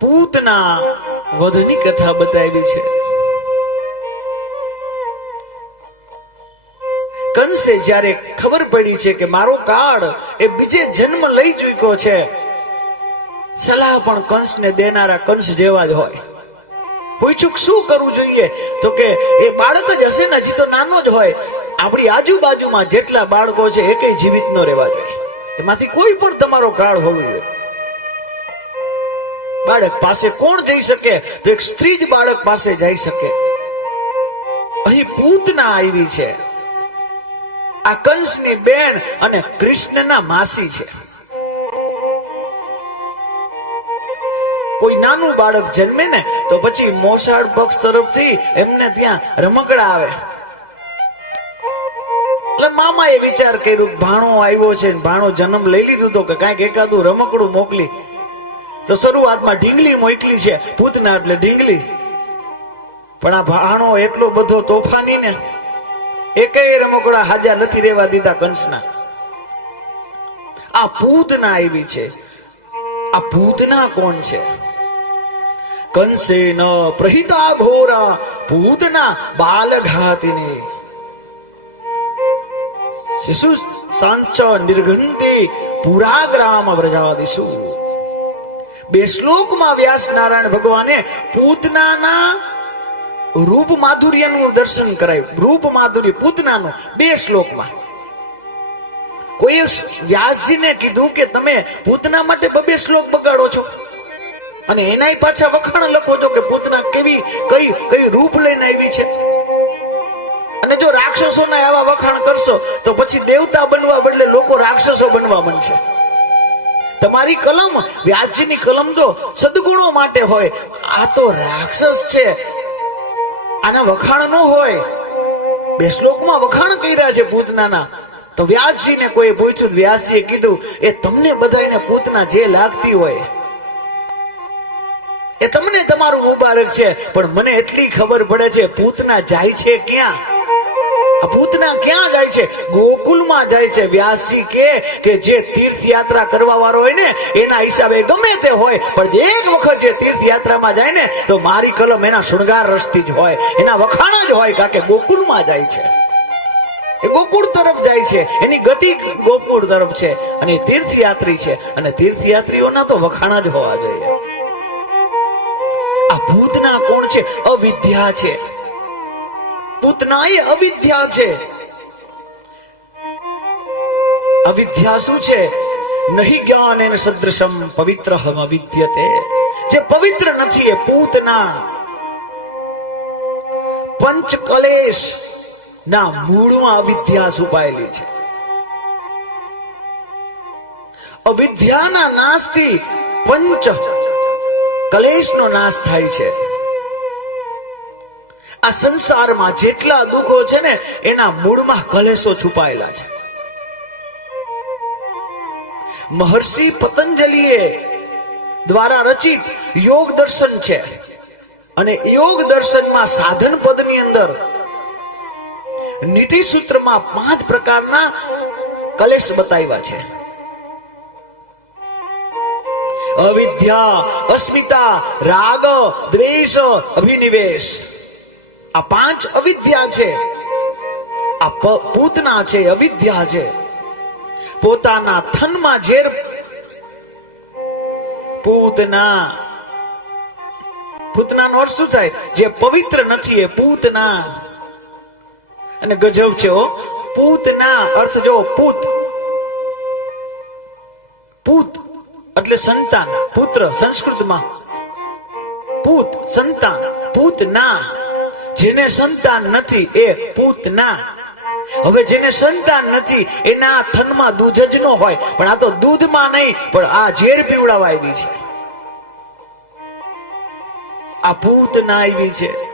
પૂતના વધની કથા બતાવી છે. કંસે જ્યારે ખબર પડી છે કે મારો કાળ એ બીજે જન્મ લઈ ચૂક્યો છે, સલાહ પણ કંસને દેનારા કંસ જેવા જ હોય. પૂછ્યું શું કરવું જોઈએ? તો કે એ બાળક જ હશે ને, હજી તો નાનો જ હોય. આપણી આજુબાજુમાં જેટલા બાળકો છે એકે જીવિત ન રહેવા જોઈએ. એમાંથી કોઈ પણ તમારો કાળ હોવો જોઈએ. બાળક પાસે કોણ જઈ શકે? તો એક સ્ત્રી જ બાળક પાસે જઈ શકે. અહીં પૂતના આવી છે. આ કંસની બેન અને કૃષ્ણના માસી છે. કોઈ નાનું બાળક જન્મે ને, તો પછી મોસાળ પક્ષ તરફથી એમને ત્યાં રમકડા આવે. એટલે મામા એ વિચાર કર્યો, ભાણો આવ્યો છે ભાણો જન્મ લઈ લીધું તો કે કાંઈક એકાદું રમકડું મોકલી. તો શરૂઆતમાં ઢીંગલી મોકલી છે પૂતના એટલે ઢીંગલી. પણ આ ભાણો એટલો બધો તોફાની ને, એકેય રમકડા હાજા નથી રહેવા દીધા કંસના. આ પૂતના આવી છે. આ પૂતના કોણ છે? કંસે ન પ્રહિતા ઘોરા પૂતના બાલઘાતિની. શિશુ સાંચ નિર્ઘંતી પુરા ગ્રામ વ્રજાદિશુ. બે શ્લોકમાં વ્યાસ નારાયણ ભગવાને પૂતનાના રૂપ માધુર્યનું દર્શન કરાયું. રૂપ માધુર્ય પૂતનાનું, બે શ્લોકમાં. કોઈ વ્યાસજીને કીધું કે તમે પૂતના માટે બબે શ્લોક બગાડો છો. અને એનાય પાછા વખાણ લખો છો કે પૂતના કેવી, કઈ કઈ રૂપ લઈને આવી છે. અને જો રાક્ષસોના આવા વખાણ કરશો, તો પછી દેવતા બનવા બદલે લોકો રાક્ષસો બનવા બનશે તમારી કલમ વ્યાસજીની કલમ તો સદગુણો માટે હોય. આ તો રાક્ષસ છે. આના વખાણ ન હોય. બે શ્લોકમાં વખાણ કર્યા છે પૂતનાના. તો વ્યાસજીને કોઈ પૂછ્યું વ્યાસજીએ કીધું, એ તમને બધાને પૂતના જે લાગતી હોય, એ તમને તમારું મુબારક છે. પણ મને એટલી ખબર પડે છે, પૂતના જાય છે ક્યાં? આ પૂતના ક્યાં જાય છે? ગોકુલમાં જાય છે વ્યાસજી કે કે જે તીર્થયાત્રા કરવા વાળો હોય ને, એના હિસાબે ગમે તે હોય, પણ એક વખત જે તીર્થયાત્રામાં જાય ને, તો મારી કલમ એના શૃંગાર રસથી જ હોય, એના વખાણ જ હોય કારણ ગોકુલમાં જાય છે. એ ગોકુળ તરફ જાય છે, એની ગતિ ગોકુળ તરફ છે, અને તીર્થયાત્રી છે, અને તીર્થયાત્રીઓના તો વખાણ જ હોવા જોઈએ. આ ભૂતના કોણ છે? અવિદ્યા છે. ભૂતના એ અવિદ્યા છે. અવિદ્યા શું છે? નહીં જ્ઞાન એને સદૃશમ પવિત્ર હમ અવિદ્યતે. જે પવિત્ર નથી એ પૂતના. પંચ કલેશ ના મૂળમાં અવિદ્યા છુપાયેલી છે. અવિદ્યાના નાશથી પંચ કલેશનો નાશ થાય છે. આ સંસારમાં જેટલા દુઃખો છે ને, એના મૂળમાં કલેશો છુપાયેલા છે. મહર્ષિ પતંજલિએ દ્વારા રચિત યોગ દર્શન છે. અને યોગ દર્શનમાં સાધન પદની અંદર નીતિ સૂત્રમાં પાંચ પ્રકારના કલેશ બતાવ્યા છે. અવિદ્યા, અસ્મિતા, રાગ, દ્વેષ, અભિનિવેશ. આ પાંચ અવિદ્યા છે. આ પૂતના છે, અવિદ્યા છે. પોતાના થનમાં ઝેર પૂતના. પૂતનાનો અર્થ શું થાય? જે પવિત્ર નથી એ પૂતના. અને ગજબ છે ઓ પૂતના અર્થ જો પૂત. પૂત એટલે સંતાન, પુત્ર સંસ્કૃતમાં. પૂત, સંતાન, પૂતના. જેને સંતાન નથી એ પૂતના. હવે જેને સંતાન નથી, એના થનમાં દૂધ જ ન હોય, પણ આ તો દૂધમાં નહીં, પણ આ ઝેર પીવડાવા આવી છે. આ પૂતના આવી છે.